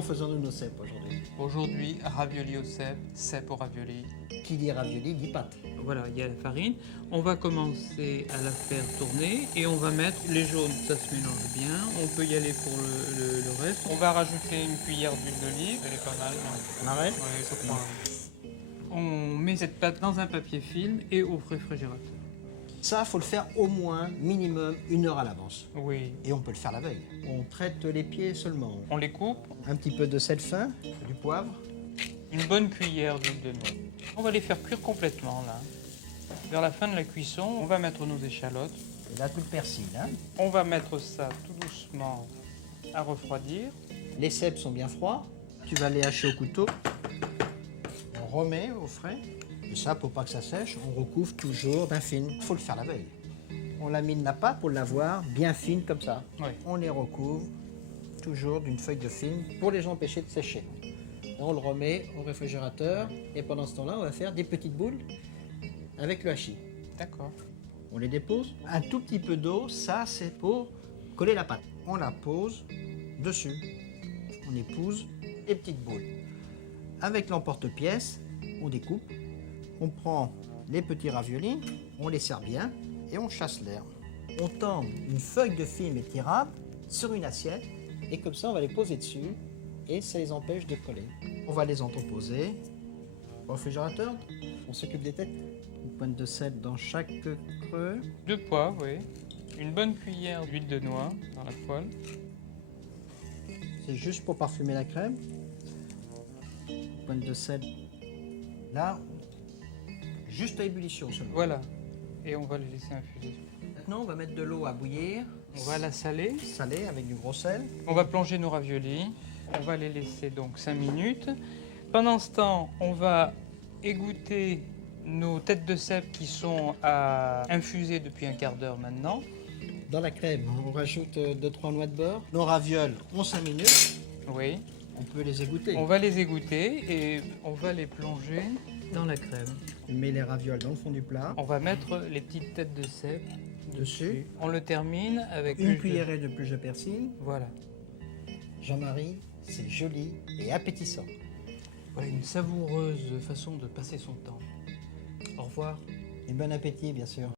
Comment faisons-nous nos cèpes aujourd'hui? Aujourd'hui, ravioli au cèpe, cèpe au ravioli. Qui dit ravioli dit pâte. Voilà, il y a la farine. On va commencer à la faire tourner et on va mettre les jaunes, ça se mélange bien. On peut y aller pour le reste. On va rajouter une cuillère d'huile d'olive, elle est pas mal. On arrête? Ouais, ça prend. On met cette pâte dans un papier film et au réfrigérateur. Ça, faut le faire au moins minimum 1 heure à l'avance. Oui. Et on peut le faire la veille. On traite les pieds seulement. On les coupe, Un petit peu de sel fin, du poivre. une bonne cuillère d'huile de noix. On va les faire cuire complètement là. Vers la fin de la cuisson, on va mettre nos échalotes. Et là, tout le persil. Hein. On va mettre ça tout doucement à refroidir. Les cèpes sont bien froids. Tu vas les hacher au couteau. On remet au frais. Et ça, pour pas que ça sèche, on recouvre toujours d'un film. Il faut le faire la veille. On lamine la pâte pour l'avoir bien fine comme ça. Oui. On les recouvre toujours d'une feuille de film pour les empêcher de sécher. Et on le remet au réfrigérateur et pendant ce temps-là, on va faire des petites boules avec le hachis. D'accord. On les dépose. Un tout petit peu d'eau, ça c'est pour coller la pâte. On la pose dessus. On épouse les petites boules. Avec l'emporte-pièce, on découpe. On prend les petits raviolis, on les serre bien et on chasse l'air. On tend une feuille de film étirable sur une assiette et comme ça on va les poser dessus et ça les empêche de coller. On va les entreposer au réfrigérateur. On s'occupe des têtes. Une pointe de sel dans chaque creux. 2 poivres, oui. Une bonne cuillère d'huile de noix dans la poêle. C'est juste pour parfumer la crème. Une pointe de sel là, juste à ébullition seulement. Voilà. Et on va les laisser infuser. Maintenant, on va mettre de l'eau à bouillir, On va la saler. salée avec du gros sel. On va plonger nos raviolis. On va les laisser donc 5 minutes. Pendant ce temps, on va égoutter nos têtes de cèpe qui sont à infuser depuis un quart d'heure maintenant. Dans la crème, on rajoute 2-3 noix de beurre. Nos ravioles ont 5 minutes. Oui. On peut les égoutter. On va les égoutter et on va les plonger dans la crème. On met les ravioles dans le fond du plat. On va mettre les petites têtes de cèpe Dessus. On le termine avec Une plus de- cuillerée de plus de persil. Voilà. Jean-Marie, c'est joli et appétissant. Voilà une savoureuse façon de passer son temps. Au revoir. Et bon appétit, bien sûr.